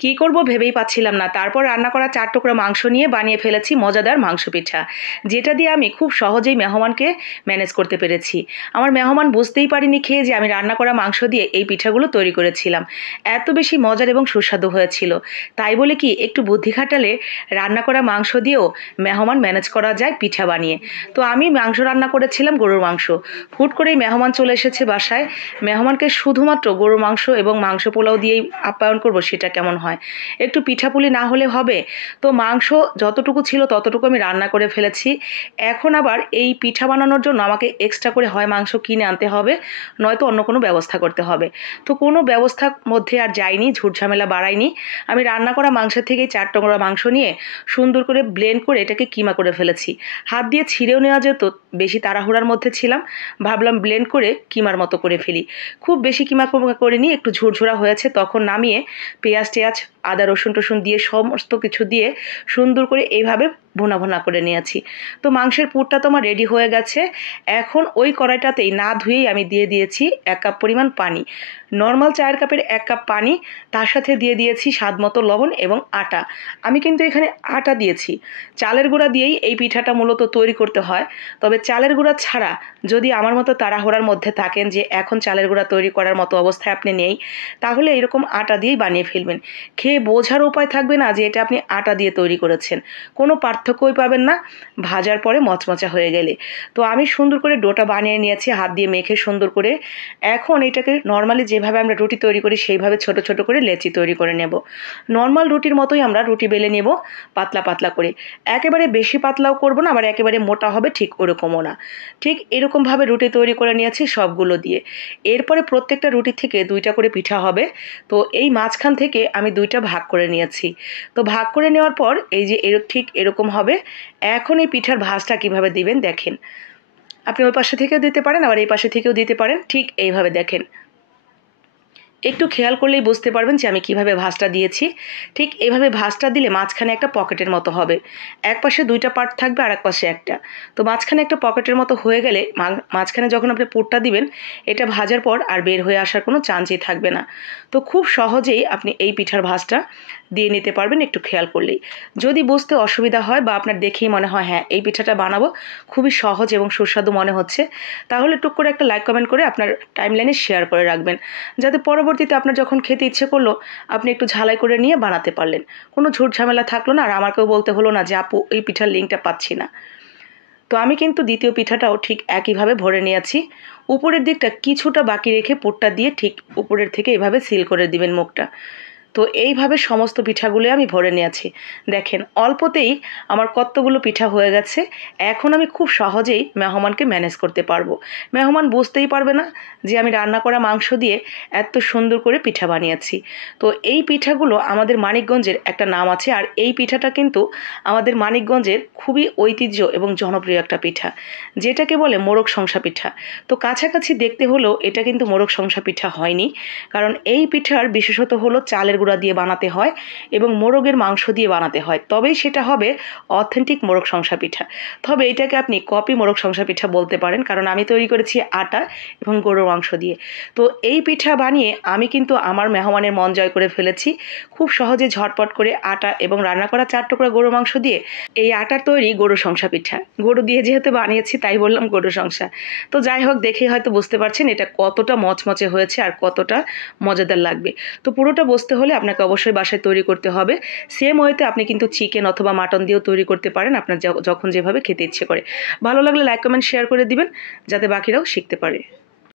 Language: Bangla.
কি করব ভেবেই পাচ্ছিলাম না। তারপর রান্না করা ৪ টুকরা মাংস নিয়ে বানিয়ে ফেলেছি মজাদার মাংস পিঠা। যেটা দিয়ে আমি খুব সহজেই মেহমানকে ম্যানেজ করতে পেরেছি। আমার মেহমান বুঝতেই পারেনি খেয়ে যে আমি রান্না করা মাংস দিয়ে এই পিঠাগুলো তৈরি করেছিলাম। এত বেশি মজার এবং সুস্বাদু হয়েছিল। তাই বলে কি একটু বুদ্ধি খাটালে রান্না করা মাংস দিয়েও মেহমান ম্যানেজ করা যায় পিঠা বানিয়ে। তো আমি মাংস রান্না করেছিলাম গরুর মাংস। হুট করেই মেহমান চলে এসেছে বাসায়। মেহমানকে শুধুমাত্র গরুর মাংস এবং মাংস পোলাও দিয়েই আপ্যায়ন করব, সেটা কেমন হয়? একটু পিঠাপুলি না হলে হবে? তো মাংস যতটুকু ছিল ততটুকু আমি রান্না করে ফেলেছি। এখন আবার এই পিঠা বানানোর জন্য আমাকে এক্সট্রা করে হয় মাংস কিনে আনতে হবে, নয়তো অন্য কোনো ব্যবস্থা করতে হবে। তো কোনো ব্যবস্থার মধ্যে আর যাইনি, ঝুট ঝামেলা বাড়াইনি। আমি রান্না করা মাংসের থেকেই ৪ টুকরা মাংস নিয়ে সুন্দর করে ব্লেন্ড করে এটাকে কিমা করে ফেলেছি। হাত দিয়ে ছিঁড়েও নেওয়া যেত, বেশি তাড়াহুড়ার মধ্যে ছিলাম, ভাবলাম ব্লেন্ড করে কিমার মতো করে ফেলি। খুব বেশি কিমা করে নিয়ে একটু ঝুরঝুরা হয়েছে, তখন নামিয়ে পেঁয়াজ টেয়াজ আদা রসুন টসুন দিয়ে সমস্ত কিছু দিয়ে সুন্দর করে এইভাবে ভুনা ভুনা করে নিয়েছি। তো মাংসের পুরটা তো আমার রেডি হয়ে গেছে। এখন ওই কড়াইটাতেই না ধুয়েই আমি দিয়ে দিয়েছি ১ কাপ পরিমাণ পানি। নর্মাল চায়ের কাপের ১ কাপ পানি, তার সাথে দিয়ে দিয়েছি স্বাদ মতো লবণ এবং আটা। আমি কিন্তু এখানে আটা দিয়েছি। চালের গুঁড়া দিয়েই এই পিঠাটা মূলত তৈরি করতে হয়। তবে চালের গুঁড়া ছাড়া যদি আমার মতো তাড়াহুড়ার মধ্যে থাকেন যে এখন চালের গুঁড়া তৈরি করার মতো অবস্থায় আপনি নেই, তাহলে এরকম আটা দিয়েই বানিয়ে ফেলবেন। খেয়ে বোঝার উপায় থাকবে না যে এটা আপনি আটা দিয়ে তৈরি করেছেন। কোনো পার্থক্যই পাবেন না ভাজার পরে মচমচা হয়ে গেলে। তো আমি সুন্দর করে ডোটা বানিয়ে নিয়েছি হাত দিয়ে মেখে সুন্দর করে। এখন এটাকে নর্মালি যেভাবে আমরা রুটি তৈরি করি সেইভাবে ছোট ছোট করে লেচি তৈরি করে নেব। নর্মাল রুটির মতোই আমরা রুটি বেলে নেব, পাতলা পাতলা করে। একেবারে বেশি পাতলাও করব না, আবার একেবারে মোটা হবে ঠিক ওরকমও না। ঠিক এরকমভাবে রুটি তৈরি করে নিয়েছি সবগুলো দিয়ে। এরপরে প্রত্যেকটা রুটি থেকে ২টা করে পিঠা হবে। তো এই মাঝখান থেকে আমি ২টা ভাগ করে নিয়েছি। তো ভাগ করে নেওয়ার পর এই যে ঠিক এরকম হবে। এখন এই পিঠার ভাঁজটা কিভাবে দিবেন দেখেন। আপনি ওই পাশে থেকেও দিতে পারেন, আবার এই পাশে থেকেও দিতে পারেন। ঠিক এইভাবে দেখেন। একটু খেয়াল করলেই বুঝতে পারবেন যে আমি কিভাবে ভাঁজটা দিয়েছি। ঠিক এভাবে ভাঁজটা দিলে মাঝখানে একটা পকেটের মতো হবে। এক পাশে ২টা পার্ট থাকবে আর এক পাশে একটা। তো মাঝখানে একটা পকেটের মতো হয়ে গেলে মাঝখানে যখন আপনি পুরটা দিবেন, এটা ভাজার পর আর বের হয়ে আসার কোনো চান্সই থাকবে না। তো খুব সহজেই আপনি এই পিঠার ভাঁজটা দিয়ে নিতে পারবেন একটু খেয়াল করলেই। যদি বুঝতে অসুবিধা হয় বা আপনার দেখেই মনে হয় হ্যাঁ এই পিঠাটা বানাবো, খুবই সহজ এবং সুস্বাদু মনে হচ্ছে, তাহলে টুক করে একটা লাইক কমেন্ট করে আপনার টাইমলাইনে শেয়ার করে রাখবেন, যাতে পরবর্তীতে আপনার যখন খেতে ইচ্ছে করলো আপনি একটু ঝালাই করে নিয়ে বানাতে পারলেন। কোনো ঝুট ঝামেলা থাকলো না, আর আমাকেও বলতে হলো না যে আপু এই পিঠার লিঙ্কটা পাচ্ছি না। তো আমি কিন্তু দ্বিতীয় পিঠাটাও ঠিক একইভাবে ভরে নিয়েছি। উপরের দিকটা কিছুটা বাকি রেখে পুরটা দিয়ে ঠিক উপরের থেকে এভাবে সিল করে দিবেন মুখটা। তো এইভাবে সমস্ত পিঠাগুলো আমি ভরে নিয়েছি। দেখেন অল্পতেই আমার কতগুলো পিঠা হয়ে গেছে। এখন আমি খুব সহজেই মেহমানকে ম্যানেজ করতে পারবো। মেহমান বুঝতেই পারবে না যে আমি রান্না করা মাংস দিয়ে এত সুন্দর করে পিঠা বানিয়েছি। তো এই পিঠাগুলো আমাদের মানিকগঞ্জের একটা নাম আছে, আর এই পিঠাটা কিন্তু আমাদের মানিকগঞ্জের খুবই ঐতিহ্য এবং জনপ্রিয় একটা পিঠা, যেটাকে বলে মোরগ শংসা পিঠা। তো কাছাকাছি দেখতে হলেও এটা কিন্তু মোরগ শংসা পিঠা হয়নি, কারণ এই পিঠার বিশেষত হলো চালের গুঁড়া দিয়ে বানাতে হয় এবং মোরগের মাংস দিয়ে বানাতে হয়, তবেই সেটা হবে অথেন্টিক মোরগ শংসা পিঠা। তবে এটাকে আপনি কপি মোরগ শংসা পিঠা বলতে পারেন, কারণ আমি তৈরি করেছি আটা এবং গরুর মাংস দিয়ে। তো এই পিঠা বানিয়ে আমি কিন্তু আমার মেহমানের মন জয় করে ফেলেছি। খুব সহজে ঝটপট করে আটা এবং রান্না করা ৪ টুকরা গরুর মাংস দিয়ে এই আটার তৈরি গরু শংসা পিঠা। গরু দিয়ে যেহেতু বানিয়েছি তাই বললাম গরু শংসা। তো যাই হোক, দেখেই হয়তো বুঝতে পারছেন এটা কতটা মচমচে হয়েছে আর কতটা মজাদার লাগবে। তো পুরোটা বুঝতে হলে আপনাকে অবশ্যই বাসায় তৈরি করতে হবে। সেম ওয়েতে আপনি কিন্তু চিকেন অথবা মাটন দিয়েও তৈরি করতে পারেন, আপনার যখন যেভাবে খেতে ইচ্ছে করে। ভালো লাগলে লাইক কমেন্ট শেয়ার করে দিবেন, যাতে বাকিরাও শিখতে পারে।